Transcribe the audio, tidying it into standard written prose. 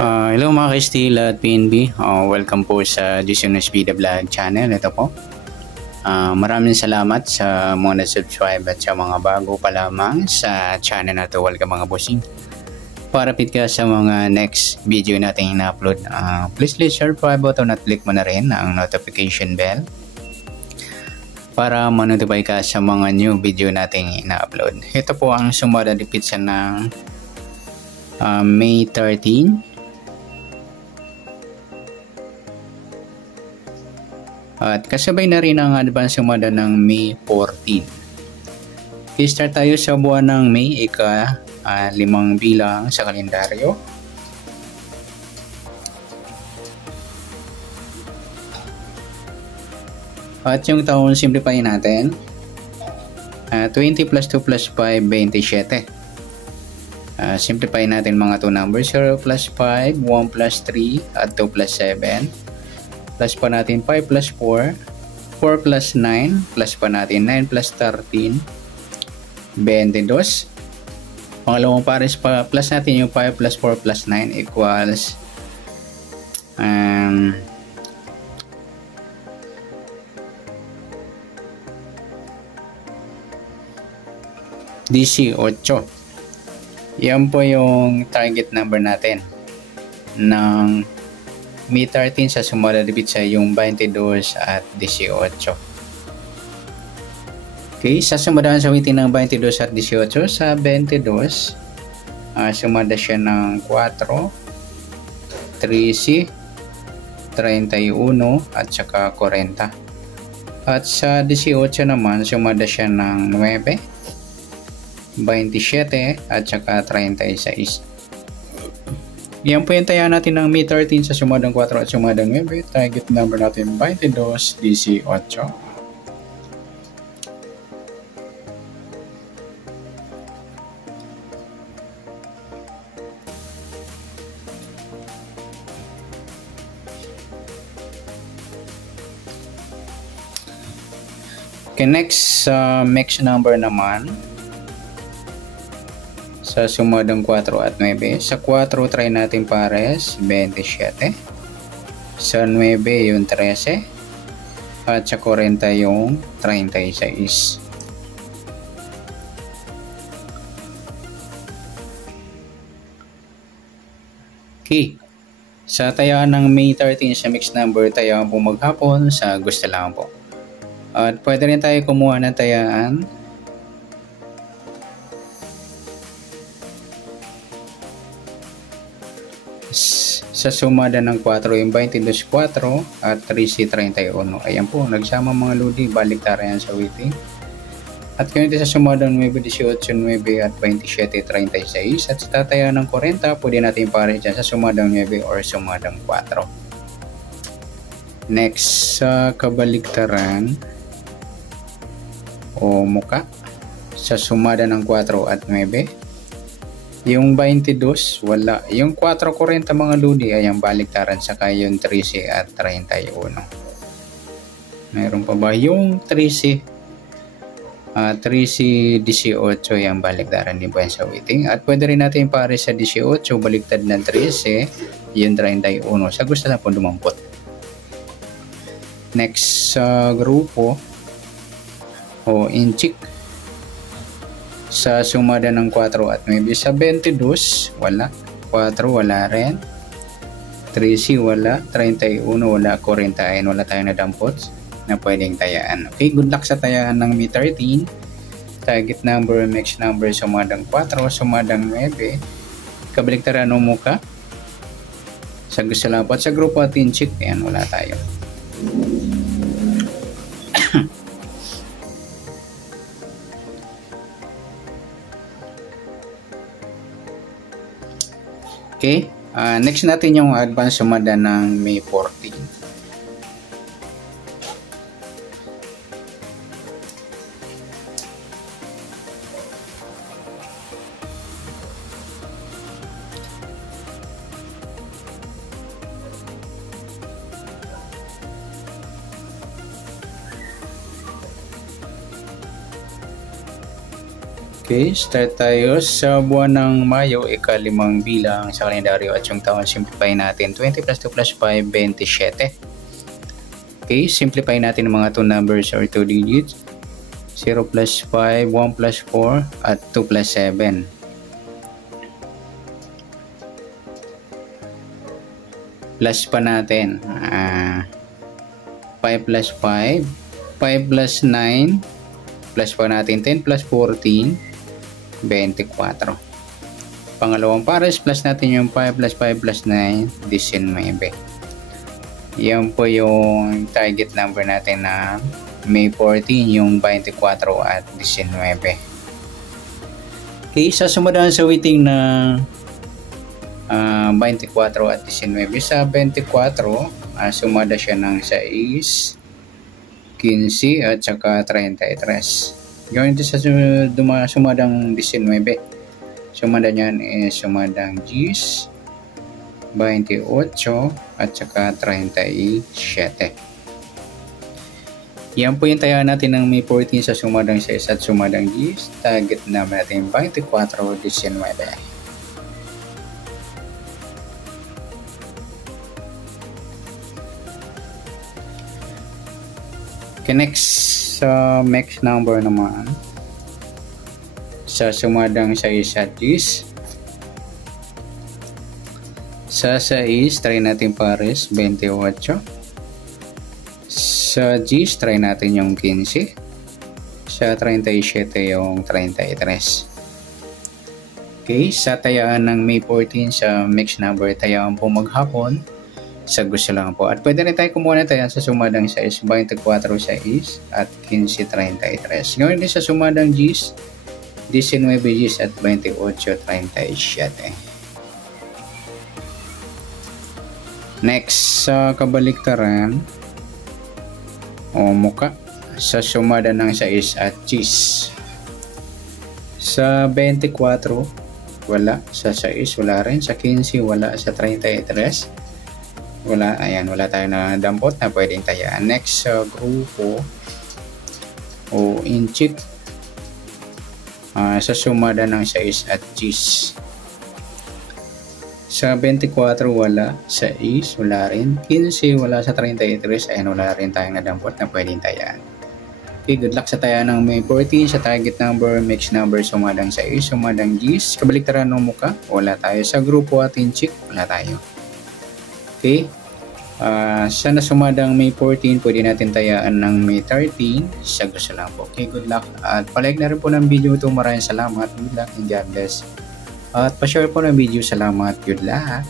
Hello mga ka-Steel at PNB. Welcome po sa Disunus Vida Vlog channel. Ito po. Maraming salamat sa mga na-subscribe at sa mga bago pa lamang sa channel na ito. Welcome mga bossing. Para fit ka sa mga next video natin ina-upload, please share button at click mo na rin ang notification bell para ma-notify ka sa mga new video natin ina-upload. Ito po ang sumadalipit sa ng May 13. At kasabay na rin ang advance sumada ng May 14. I-start tayo sa buwan ng May, ika-5 bilang sa kalendaryo. At yung taon, simplify natin. 20 plus 2 plus 5, 27. Simplify natin mga 2 numbers. 0 plus 5, 1 plus 3, at 2 plus 7. Plus pa natin 5 plus 4, 4 plus 9, plus pa natin 9 plus 13, 22. Pangalawang pares pa, plus natin yung 5 plus 4 plus 9 equals 18. Yan po yung target number natin ng May 13 sa sumadalipit sa yung 22 at 18. Okay, sa sumadahan sa witin ng 22 at 18, sa 22, sumada siya ng 4, 13, 31 at saka 40. At sa 18 naman, sumada siya ng 9, 27 at saka 36. Yan po yung taya natin ng May 13 sa sumadang 4 at sumadang 9. Target number natin 22, 18. Okay, next number naman. Sa sumadang 4 at 9. Sa 4, try natin pares, 27. Sa 9, yung 13. At sa 40, yung 36. Okay. Sa tayaan ng May 13 sa mixed number, tayaan po maghapon sa gusto lang po. At pwede rin tayo kumuha ng tayaan sa sumada ng 4 yung 22, 4 at 13, 31. Ayan po, nagsama mga lodi, baliktaran yan sa waiting. At kung ito sa sumada ng 9, 18, 9 at 27, 36. At sa tataya ng 40, pwede natin pares dyan sa sumadang 9 or sumadang 4. Next, sa kabaliktaran o muka, sa sumada ng 4 at 9. Yung 22, wala. Yung 4.40 mga ludi ay ang baliktaran, saka yung 13 at 31. Mayroon pa ba? Yung 13, 18 yung baliktaran din po yan sa waiting. At pwede rin natin pare sa 18, baliktad ng 13, yung 31. Sa gusto na po dumampot. Next sa grupo o inchik. Sa sumada ng 4 at 9. Sa 22, wala. 4, wala rin. 13, wala. 31, wala. 40, wala tayong nadampot na pwedeng tayaan. Okay, good luck sa tayaan ng May 13. Target number, mixed number, sumadang 4, sumadang 9. Kabaliktaran o muka. Sa gusto lang po. At sa grupo at inchik, yan, wala tayo. Okay, next natin yung advance sumada ng May 14. Okay, start tayo sa buwan ng Mayo, ika-5 bilang sa kalendaryo at yung taon. Simplify natin 20 plus 2 plus 5, 27. Okay, simplify natin ang mga 2 numbers or 2 digits. 0 plus 5, 1 plus 4, at 2 plus 7. Plus pa natin. 5 plus 5, 5 plus 9, plus pa natin 10 plus 14, 24. Pangalawang pares, plus natin yung 5 plus 5 plus 9, 19. Yan po yung target number natin na May 14, yung 24 at 19. Okay, sa sumunod sa waiting na 24 at 19. Sa 24, sumada siya ng 6, 15 at saka 33. Gawin ito sa sumadang 19. Sumada niyan is sumadang 10, 28 at saka 37. Yan po yung taya natin ng May 14 sa sumadang 6 at sumadang 10. Target naman natin 24, 19. Okay, next sa next number naman. Sa sumadang 6 at 10. Sa 6, try natin pares, 28. Sa 10, try natin yung 15. Sa 37, yung 33. Okay, sa tayaan ng May 14 sa mixed number, tayaan po maghapon. Sa gusto lang po. At pwede rin tayo kumuha na tayo sa sumadang 6, 24, 6 at 15, 33. Ngayon din sa sumadang 10, 19, 10 at 28, 37. Next, sa kabaliktaran, o muka, sa sumada ng 6 at 10. Sa 24, wala. Sa 6, wala rin. Sa 15, wala. Sa 33, wala. Ayan, wala tayo na dampot na pwedeng tayaan. Next, sa grupo o inchik, sa sumada ng 6 at 10. Sa 24, wala. Sa 6, wala rin. 15, wala. Sa 33, ayan, wala rin tayong nadampot na pwedeng tayaan. Okay, good luck sa tayaan ng May 14. Sa target number, mixed number, sumadang 6, sumadang 10. Kabaliktaran ng muka, wala tayo. Sa grupo at inchik, wala tayo. Okay, sa nasumadang May 14, pwede natin tayaan ng May 13. Sa gusto lang po. Okay, good luck. At palike na rin po ng video ito. Maraming salamat. Good luck and God bless. At pa-share po ng video. Salamat. Good luck.